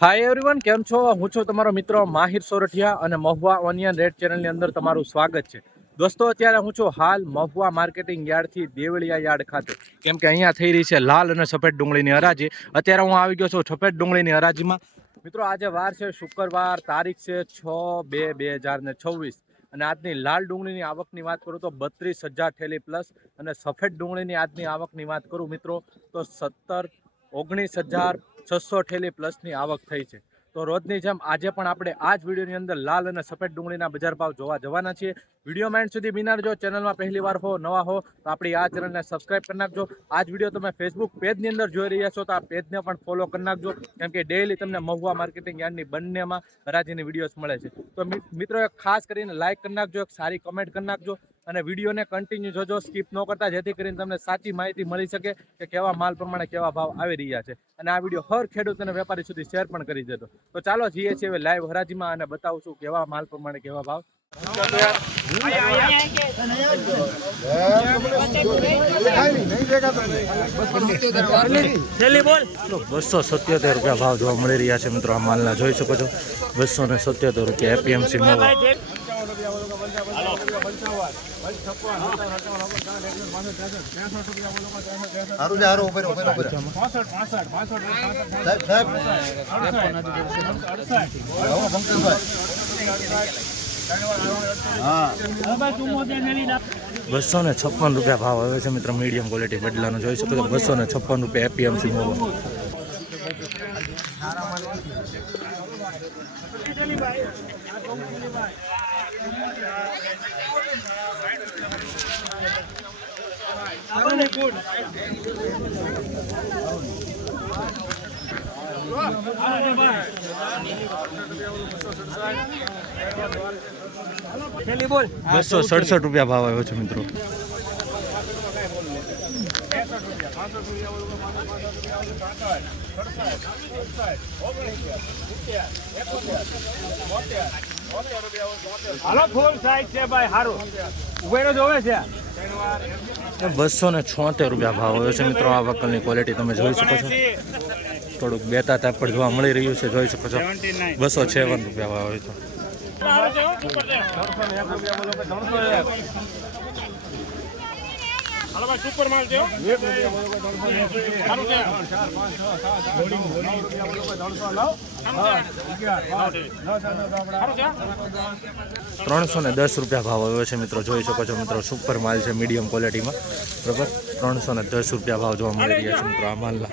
Hi everyone કેમ છો? હું છું તમારો મિત્ર માહિર સોરઠિયા અને મહુવા ઓનિયન રેડ ચેનલની અંદર તમારું સ્વાગત છે. દોસ્તો, અત્યારે હું છું હાલ મહુવા માર્કેટિંગ યાર્ડથી દેવળિયા યાર્ડ ખાતે. કેમ કે અહીંયા થઈ રહી છે લાલ અને સફેદ ડુંગળીની હરાજી. અત્યારે હું આવી ગયો છું સફેદ ડુંગળીની હરાજીમાં. મિત્રો, આજે વાર છે શુક્રવાર, તારીખ છે છ બે બે હજાર ને છવ્વીસ. અને આજની લાલ ડુંગળીની આવકની વાત કરું તો બત્રીસ હજાર ઠેલી પ્લસ અને સફેદ ડુંગળીની આજની આવકની વાત કરું મિત્રો, તો સત્તર, ઓગણીસ હજાર છસો ઠેલી પ્લસની આવક થઈ છે. તો રોજની જેમ આજે પણ આપણે આ જ વિડીયોની અંદર લાલ અને સફેદ ડુંગળીના બજાર ભાવ જોવા જવાના છીએ. વીડિયો માઇન્ડ સુધી બિનારજો ચેનલમાં પહેલી વાર હો, નવા હો, તો આપણી આ ચેનલને સબસ્ક્રાઈબ કરી નાખજો. આ જ વીડિયો તમે ફેસબુક પેજની અંદર જોઈ રહ્યા છો, તો આ પેજને પણ ફોલો કરી નાખજો. કેમ કે ડેઈલી તમને મહુવા માર્કેટિંગ યાર્ડની બંનેમાં હરાજીની વિડીયોઝ મળે છે. તો મિત્રો ખાસ કરીને લાઇક કરી નાખજો, એક સારી કમેન્ટ કરી નાખજો. અને વિડીયોને કન્ટિન્યુ જોજો સ્કીપ ન કરતા જેથી કરીને તમને સાચી માહિતી મળી શકે કે કેવા માલ પ્રમાણે કેવા ભાવ આવી રહ્યા છે. અને આ વીડિયો હર ખેડૂત અને વેપારી સુધી શેર પણ કરી દેજો. તો ચાલો જઈએ છીએ હવે લાઈવ હરાજીમાં અને બતાવું છું કેવા માલ પ્રમાણે કેવા ભાવ. બસો સત્યોતેર રૂપિયા ભાવ જોવા મળી રહ્યા છે મિત્રો આ માલના જોઈ શકો છો. બસો ને સત્યોતેર રૂપિયા એપીએમસી મોવા. હારું છે હારું ઉપર ઉપર ઉપર સાહેબ સાહેબ. આવો પંકજભાઈ બસો ને છપ્પન રૂપિયા ભાવ આવે છે મિત્ર મીડિયમ ક્વોલિટી બદલાનો. જોઈ શકો છો બસો ને છપ્પન રૂપિયા એપીએમસી મોવા બસો સડસઠ રૂપિયા ભાવ આવ્યો છે મિત્રો. હાલો ફૂલ સાઈઝ છે ભાઈ હારું. ઉભેરો જોવે છે? બસો ને છોતેર રૂપિયા ભાવ હોય છે મિત્રો આ વકલની ક્વોલિટી તમે જોઈ શકો છો. થોડુંક બેતા તાપડ જોવા મળી રહ્યું છે જોઈ શકો છો. બસો છેવન રૂપિયા ભાવ હોય છે. હાલો ભાઈ સુપર માલ છે. સારું છે. ત્રણસો ને દસ રૂપિયા ભાવ આવ્યો છે મિત્રો જોઈ શકો છો મિત્રો સુપર માલ છે મીડિયમ ક્વોલિટીમાં બરાબર? ત્રણસો ને દસ રૂપિયા ભાવ જોવા મળી રહ્યા છે મિત્રો આ માલના.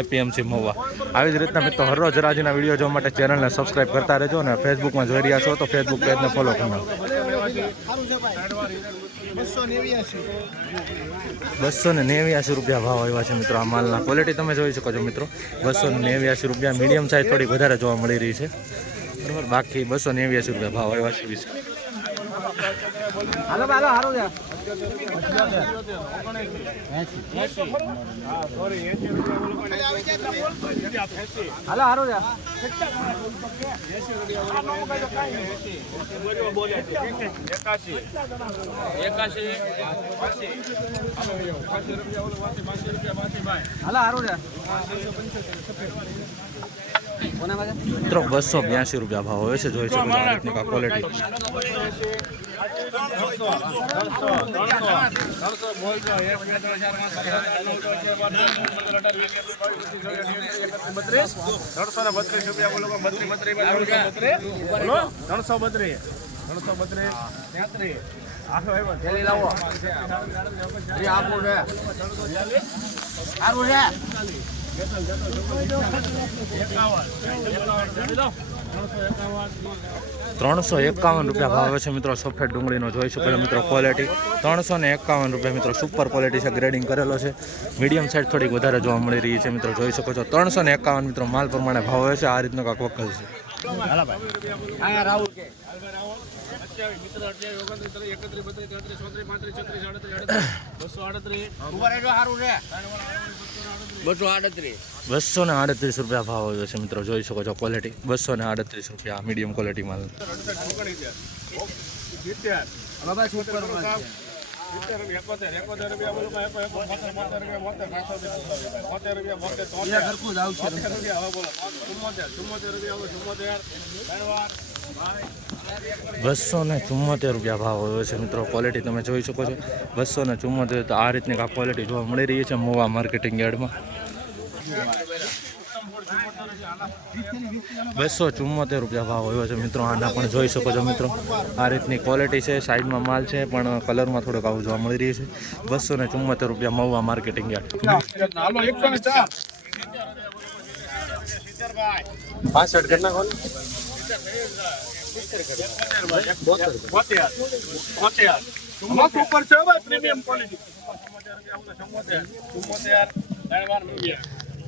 એપીએમસી મહુવા આવી જ રીતના મિત્રો હરરોજ રાજીના વીડિયો જોવા માટે ચેનલને સબસ્ક્રાઈબ કરતા રહેજો અને ફેસબુકમાં જોઈ રહ્યા છો તો ફેસબુક પેજને ફોલો કરી નાખો. બસો ને નેવ્યાસી રૂપિયા ભાવ આવ્યા છે મિત્રો આ માલના ક્વોલિટી તમે જોઈ શકો છો મિત્રો. બસો ને નેવ્યાસી રૂપિયા મીડિયમ સાઇઝ થોડી વધારે જોવા મળી રહી છે. બરાબર? બાકી બસો નેવ્યાસી રૂપિયા ભાવ આવ્યા છે. હાલો હાલો, હારો જા હાલો, હારો જા હાલો, હારો છે. મિત્રો, બસો બ્યાસી રૂપિયા ભાવ હોય છે, જોઈ શકો છો ક્વોલિટી ત્રણસો ને બત્રીસ રૂપિયા ત્રણસો બત્રીસ તેત્રીસ આખો લાવો આપું છે સારું છે ત્રણસો એકાવન રૂપિયા ભાવ છે મિત્રો સફેદ ડુંગળીનો જોઈ શકો છો મિત્રો ક્વોલિટી ત્રણસો ને એકાવન રૂપિયા મિત્રો સુપર ક્વોલિટી છે ગ્રેડિંગ કરેલો છે. મીડિયમ સાઇઝ થોડીક વધારે જોવા મળી રહી છે મિત્રો જોઈ શકો છો. ત્રણસો ને એકાવન મિત્રો માલ પ્રમાણે ભાવ છે આ રીતનો કાંક વકલ છે. રાહુલ કે બસો આડત્રીસ. બસો ને આડત્રીસ રૂપિયા ભાવ આવ્યો છે મિત્રો જોઈ શકો છો ક્વોલિટી બસો ને આડત્રીસ રૂપિયા મીડિયમ ક્વોલિટી માલ. ચુમ્મોતેર ચુમ્મોતેર રૂપિયા ચુમ્મોતેર બસો ને ચુમ્મોતેર રૂપિયા ભાવ આવ્યો છે મિત્રો. ક્વોલિટી તમે જોઈ શકો છો. બસો ને ચુમ્મોતેર તો આ રીતની આ ક્વોલિટી જોવા મળી રહી છે મોવા માર્કેટિંગ યાર્ડમાં. બસો ચુમ્મોતેર રૂપિયા ભાવ આવ્યો છે મિત્રો. આના પણ જોઈ શકો છો મિત્રો. આ રીતની ક્વોલિટી છે સાઈડમાં માલ છે, પણ કલરમાં થોડોક આવું જોવા મળી રહ્યું છે. બસો ને ચુમ્મોતેર રૂપિયા મહુવા માર્કેટિંગ યાર્ડ. પાસઠ બોતેર ઉપર છે ભાઈ પ્રીમિયમ ક્વોલિટી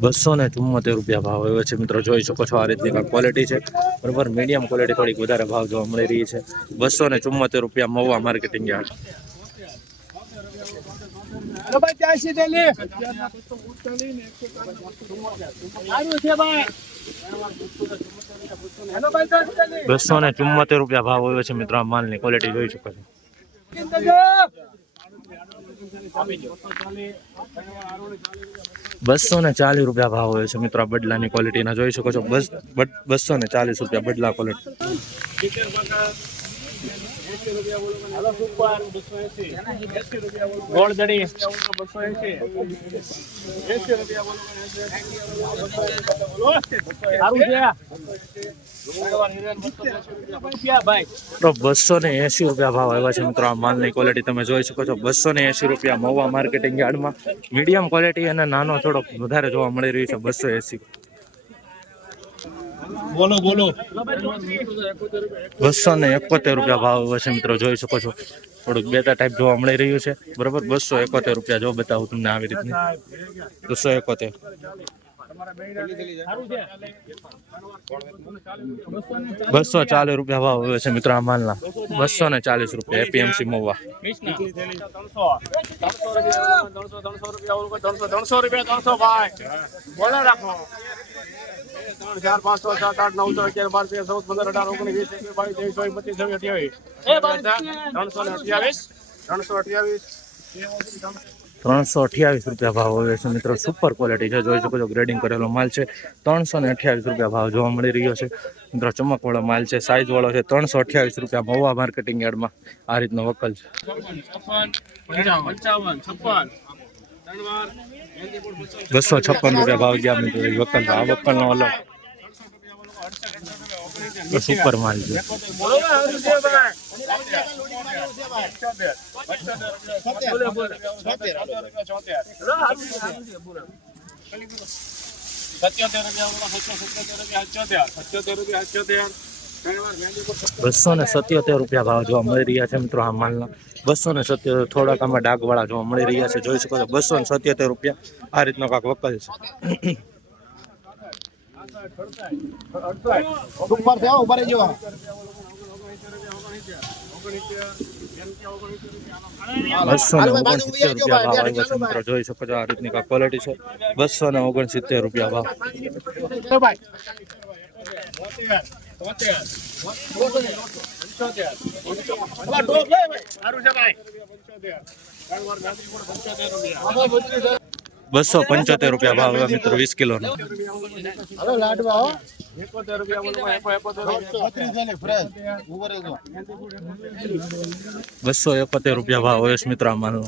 બસો ને ચુમ્મોતેર રૂપિયા ભાવ આવ્યો છે મિત્રો જોઈ શકો છો આ રીતની ક્વોલિટી છે. બરોબર મીડિયમ ક્વોલિટી થોડીક વધારે ભાવ જોવા મળી રહી છે. બસો ને ચુમ્મોતેર રૂપિયા મવા માર્કેટિંગ યાર્ડ. ભાઈ. બસો ને ચુમ્મોતેર રૂપિયા ભાવ આવ્યો છે મિત્રો, આ માલની ક્વોલિટી જોઈ શકો છો. બસો ને ચાલીસ રૂપિયા ભાવ હોય છે મિત્રો, આ બદલાની ક્વોલિટીના જોઈ શકો છો. બસ બસો ને ચાલીસ રૂપિયા બદલા ક્વોલિટી ગોળ બસો એસી એસી મિત્રો બસો ને એંશી રૂપિયા ભાવ આવ્યા છે મિત્રો. આ માલની ક્વોલિટી તમે જોઈ શકો છો. બસો ને એસી રૂપિયા મહુવા માર્કેટિંગ યાર્ડમાં. મીડિયમ ક્વોલિટી અને નાનો થોડોક વધારે જોવા મળી રહ્યું છે બસો એંશી. બોલો બોલો. બસો ને એકોતેર રૂપિયા ભાવ હશે મિત્રો, જોઈ શકો છો. થોડુંક બેટા ટાઈપ જોવા મળી રહ્યું છે. બરોબર? બસો એકોતેર રૂપિયા જો બતાવું તમને આવી રીતની. બસો એકોતેર. બસો ચાલીસ રૂપિયા ભાવ હવે છે મિત્રો આ માલના. બસો ને ચાલીસ રૂપિયા એપીએમસી મોવા ત્રણસો. રૂપિયા ત્રણસો ભાઈ. બોલો રાખો. ત્રણ ચાર પાંચ છ સાત આઠ નવ દસ અગિયાર બાર તેર ચૌદ પંદર અઢાર ઓગણીસ વીસ એકવીસ બાવીસ ત્રેવીસ ચોવીસ પચીસ છવ્વીસ અઠ્યાવીસ. ત્રણસો ને અઠ્યાવીસ. ત્રણસો અઠ્યાવીસ. ત્રણસો અઠ્યાવીસ રૂપિયા ભાવ હોય છે મિત્રો. સુપર ક્વોલિટી છે. જોઈ શકો છો ગ્રેડિંગ કરેલો માલ છે. ત્રણસો ને અઠ્યાવીસ રૂપિયા ભાવ જોવા મળી રહ્યો છે. મિત્રો ચમકવાળો માલ છે સાઇઝ વાળો છે. ત્રણસો અઠ્યાવીસ રૂપિયા મહુવા માર્કેટિંગ યાર્ડમાં આ રીતનો વકલ છે. બસો છપ્પન રૂપિયા ભાવ ગયા મિત્રો. વકલ આ વકલનો અલગ. સુપર માલ છે. બસો ને સત્યોતેર રૂપિયા ભાવ જોવા મળી રહ્યા છે મિત્રો આ માલના. બસો ને સત્યોતેર, થોડાક આમાં ડાઘવાળા જોવા મળી રહ્યા છે. જોઈ શકો છો બસો ને સત્યોતેર રૂપિયા આ રીતનો કાંક વકલ છે. ઉપર છે ઉપર જો બસો ને ઓગણસિત્તેર રૂપિયા ભાવ આવ્યો છે મિત્રો જોઈ શકો છો આ રીતની કા ક્વોલિટી છે બસો ને ઓગણસિત્તેર રૂપિયા ભાવ. પંચોતેર. પંચોતેર રૂપિયા. બસો પંચોતેર રૂપિયા ભાવ આવ્યો મિત્રો વીસ કિલોનો હવે લાડવા હો એકોતેર રૂપિયા બોલો ભાઈ, એકો એકોતેર રૂપિયા. બત્રીસ છે ને ફ્રેશ ઉપર જો બસો એકોતેર રૂપિયા ભાવ આવ્યો છે મિત્રો આ માલનો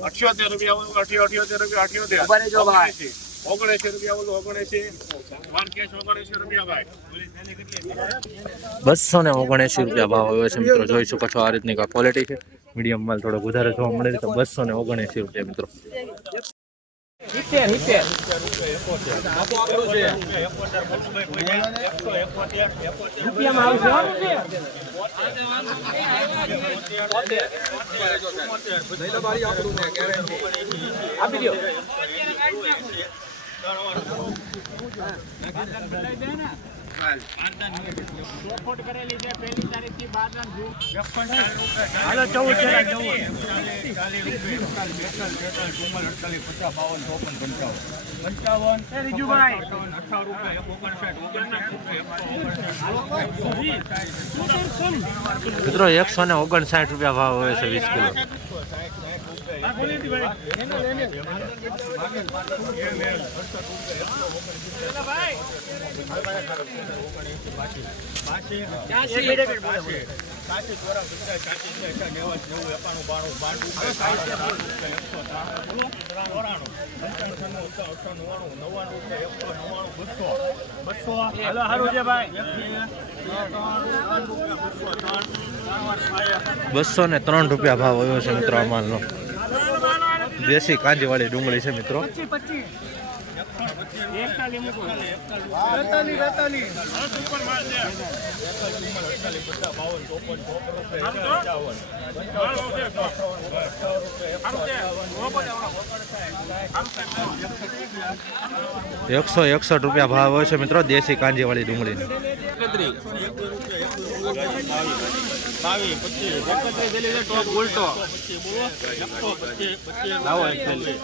અઠ્યોતેર રૂપિયા અઠ્યોતેર રૂપિયા અઠ્યોતેર ઓગણએસી રૂપિયા બોલો ઓગણએસી માર્કેટ ઓગણએસી રૂપિયા ભાઈ બસો ને ઓગણએસી રૂપિયા ભાવ આવ્યો છે મિત્રો. જોઈશું શકો આ રીતની ક્વોલિટી છે. મીડિયમ માલ થોડોક વધારે જોવા મળે છે તો બસો ને ઓગણએસી રૂપિયા મિત્રો. આપી દો. હાલો ઓગણસાઠ મિત્રો એકસો ને ઓગણસાઠ રૂપિયા ભાવ હોય છે વીસ કિલો. બસો ને ત્રણ રૂપિયા ભાવ આવ્યો છે મિત્રો આ માલનો દેશી કાંજીવાળી ડુંગળી છે મિત્રો. એકસો એકસઠ રૂપિયા ભાવ હોય છે મિત્રો દેશી કાંજીવાળી ડુંગળીનો. બાવીસ પચીસ એકત્રીસ જેલી છે ટોપ ઉલટો. લાવો એક થેલી.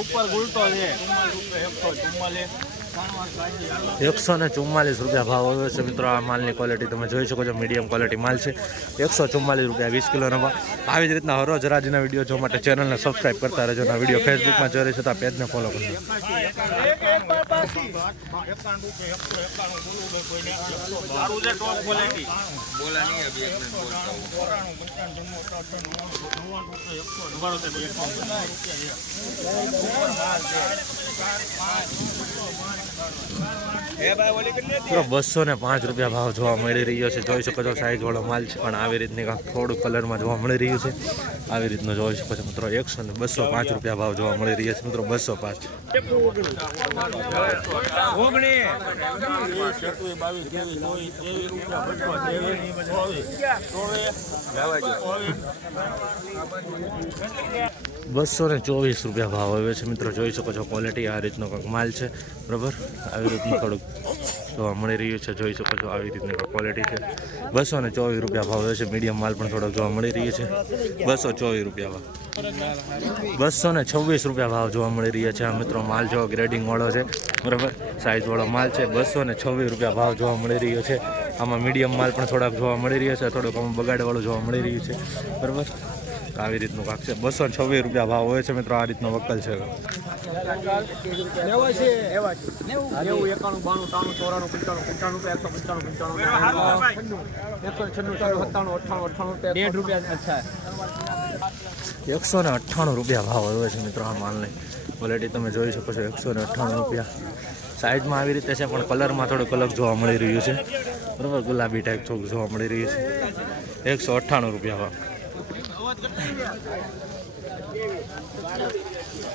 ઉપર ઉલટો છે. એકસો ને ચુમ્માલીસ રૂપિયા ભાવ હોય છે મિત્રો. આ માલની ક્વોલિટી તમે જોઈ શકો છો. મીડિયમ ક્વોલિટી માલ છે. એકસો ચુમ્માલીસ રૂપિયા વીસ કિલોનો ભાવ. આવી જ રીતના હરોજ રાજના વીડિયો જોવા માટે ચેનલને સબસ્ક્રાઇબ કરતા રહેજો અને વીડિયો ફેસબુકમાં જોઈ રહી છે તો આ પેજને ફોલો કરજો. બસો ને પાંચ રૂપિયા ભાવ જોવા મળી રહ્યો છે. જોઈ શકો છો સાઈઝ વાળો માલ છે, પણ આવી રીતની થોડું થોડું કલરમાં જોવા મળી રહ્યું છે. આવી રીતનું જોઈ શકો છો, મિત્રો, એકસો ને બસો પાંચ રૂપિયા ભાવ જોવા મળી રહ્યા છે, મિત્રો, બસો પાંચ. બસો ને ચોવીસ રૂપિયા ભાવ આવે છે. મિત્રો, જોઈ શકો છો ક્વોલિટી આ રીતનો કંઈક માલ છે. બરાબર? આવી રીતનું થોડુંક જોવા મળી રહ્યું છે, જોઈ શકો છો આવી રીતની ક્વોલિટી છે. બસો ને ચોવીસ રૂપિયા ભાવ છે મીડિયમ માલ પણ થોડોક જોવા મળી રહ્યો છે. બસો ચોવીસ રૂપિયા ભાવ. બસો ને છવ્વીસ રૂપિયા ભાવ જોવા મળી રહ્યા છે આ મિત્રો, માલ જો ગ્રેડિંગ વાળો છે, બરાબર? સાઇઝવાળો માલ છે, બસો ને છવ્વીસ રૂપિયા ભાવ જોવા મળી રહ્યો છે. આમાં મીડિયમ માલ પણ થોડાક જોવા મળી રહ્યો છે, થોડુંક આમાં બગાડવાળું જોવા મળી રહ્યું છે, બરાબર? આવી રીતનું કાંક છે. બસો છવ્વીસ રૂપિયા ભાવ હોય છે મિત્રો આ રીતનો વકલ છે. એકસો ને અઠ્ઠાણું રૂપિયા ભાવ હોય છે મિત્રો આ માલની. ક્વોલિટી તમે જોઈ શકો છો એકસો ને અઠ્ઠાણું રૂપિયા. સાઈઝમાં આવી રીતે છે પણ કલરમાં થોડુંક અલગ જોવા મળી રહ્યું છે. બરાબર? ગુલાબી ટાઈપ થોડુંક જોવા મળી રહ્યું છે. એકસો અઠ્ઠાણું રૂપિયા ભાવ. Thank you.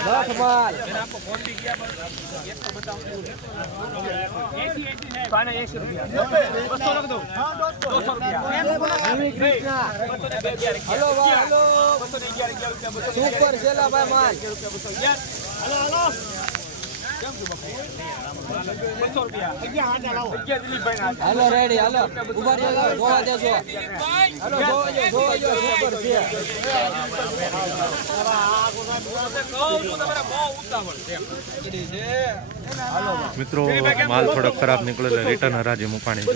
આપણો સુપર છેલ્લા ભાઈ માલ. હલો હાલો. હાલો રેડી હાલો. ઊભા રહ્યો જોવા દેજો. હાલો જોવા જો જોવા જો સુપર છે મિત્રો માલ થોડો ખરાબ નીકળ્યો એટલે રિટર્ન હરાજી મુકાણી છે.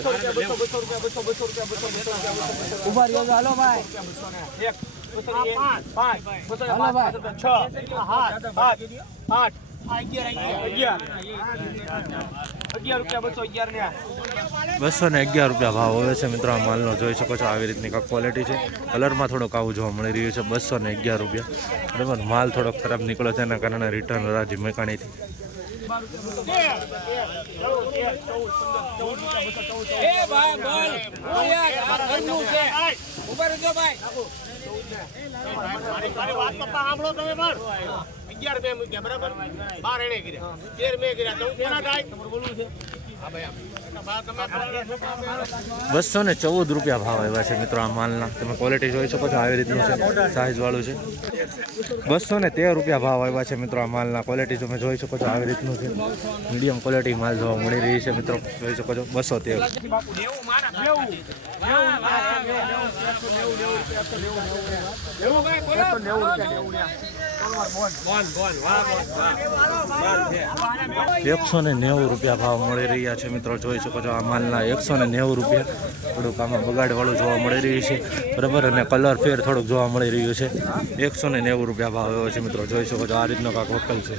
ઊભા રહ્યો હાલો ભાઈ. એક પાંચ. પાંચ. છ આઠ આઠ બસો ને અગિયાર રૂપિયા ભાવ હોય છે મિત્રો માલનો જોઈ શકો છો આવી રીતની કાંક ક્વોલિટી છે. કલરમાં થોડોક આવું જોવા મળી રહ્યું છે, બસો ને અગિયાર રૂપિયા. બરાબર, માલ થોડોક ખરાબ નીકળ્યો છે, એના કારણે રિટર્ન હરાજી મેકાણીથી. અગિયાર બે મૂક્યા બરાબર? બાર એને કર્યા. તેર મેં કર્યા ચૌદ એના થાય? બોલવું છે હા ભાઈ આમ. બા તમે બસો ને ચૌદ રૂપિયા ભાવ આવ્યા છે મિત્રો આ માલના. તમે ક્વોલિટી જોઈ શકો છો આવી રીતનું છે સાઈઝ વાળું છે. બસો ને તેર રૂપિયા ભાવ આવ્યા છે મિત્રો આ માલના. ક્વોલિટી તમે જોઈ શકો છો આવી રીતનું છે. મીડિયમ ક્વોલિટી માલ જોવા મળી રહી છે મિત્રો જોઈ શકો છો બસો તેર. એકસો ને નેવું રૂપિયા ભાવ મળી રહ્યા છે મિત્રો. જોઈ શકો છો આ માલના એકસો ને નેવું રૂપિયા થોડુંક આમાં બગાડવાળું જોવા મળી રહ્યું છે. બરાબર? અને કલર ફેર થોડુંક જોવા મળી રહ્યું છે. એકસો ને નેવું રૂપિયા ભાવ એવો છે મિત્રો. જોઈ શકો છો આ રીતનો કાંક વકલ છે.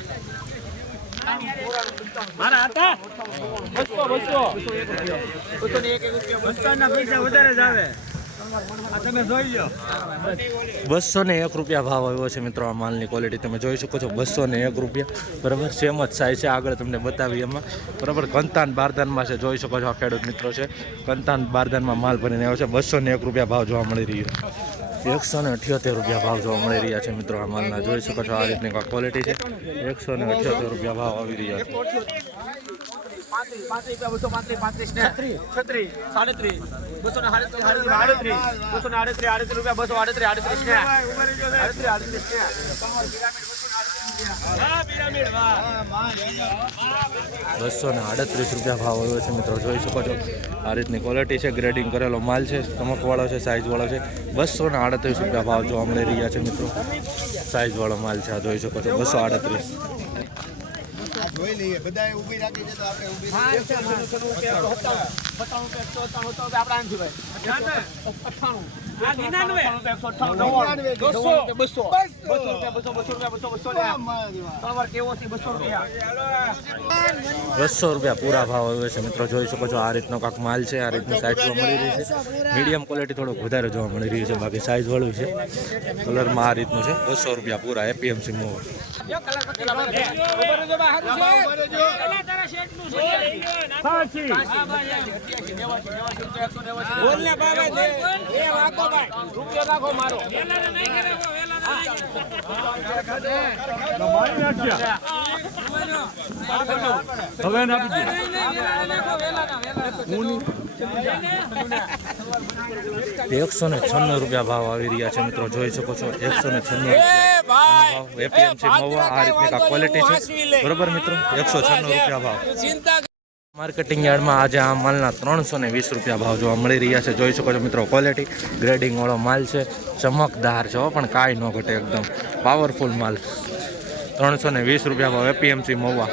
બસો ને એક રૂપિયા ભાવ આવ્યો છે મિત્રો આ માલની ક્વોલિટી તમે જોઈ શકો છો બસો ને એક રૂપિયા. બરાબર સેમ જ સાઈઝ છે. આગળ તમને બતાવી એમાં. બરાબર કંતાન બારદાનમાં છે. જોઈ શકો છો આ ખેડૂત મિત્રો છે. કંતાન બારદાનમાં માલ ભરીને આવ્યો છે. બસો ને એક રૂપિયા ભાવ જોવા મળી રહ્યો એકસો ને અઠ્યોતેર રૂપિયા ભાવ જોવા મળી રહ્યા છે મિત્રો આ માલના. જોઈ શકો છો આ રીતની ક્વોલિટી છે. એકસો ને અઠ્યોતેર રૂપિયા ભાવ આવી રહ્યા છે. બસો ને આડત્રીસ રૂપિયા ભાવ આવ્યો છે મિત્રો, જોઈ શકો છો. આ રીતની ક્વોલિટી છે ગ્રેડિંગ કરેલો માલ છે, ચમકવાળો છે સાઇઝવાળો છે. બસો ને આડત્રીસ રૂપિયા ભાવ જોવા મળી રહ્યા છે મિત્રો. સાઇઝવાળો માલ છે, આ જોઈ શકો છો. બસો આડત્રીસ જોઈ લઈએ. બધાએ ઊભી રાખી છે તો આપણે ઊભી બસો રૂપિયા પૂરા ભાવ આવ્યો છે મિત્રો જોઈ શકો છો આ રીતનો કાંક માલ છે આ રીતની સાઈઝ જોવા મળી રહી છે. મીડિયમ ક્વોલિટી થોડુંક વધારે જોવા મળી રહ્યું છે બાકી સાઇઝ વાળું છે. કલરમાં આ રીતનું છે. બસો રૂપિયા પૂરા એપીએમસી મોવા ઊભા રહેજો ભાઈ હારું છે પેલા તારા શેઠનું છે બોલ ને ભાઈ રૂપિયો નાખો મારો એકસો ને છન્નું રૂપિયા ભાવ આવી રહ્યા છે મિત્રો જોઈ શકો છો એકસો ને છન્નું ભાવ એપીએમસી મોવા આ રીતની ક્વોલિટી છે. બરોબર મિત્રો? એકસો છન્નું રૂપિયા ભાવ. ચિંતા માર્કેટિંગ યાર્ડમાં આજે આ માલના ત્રણસો ને વીસ રૂપિયા ભાવ જોવા મળી રહ્યા છે. જોઈ શકો છો મિત્રો ક્વોલિટી ગ્રેડિંગ વાળો માલ છે. ચમકદાર છે પણ કાંઈ ન ઘટે એકદમ. પાવરફુલ માલ. ત્રણસો ને વીસ રૂપિયા ભાવ એપીએમસી મહુવા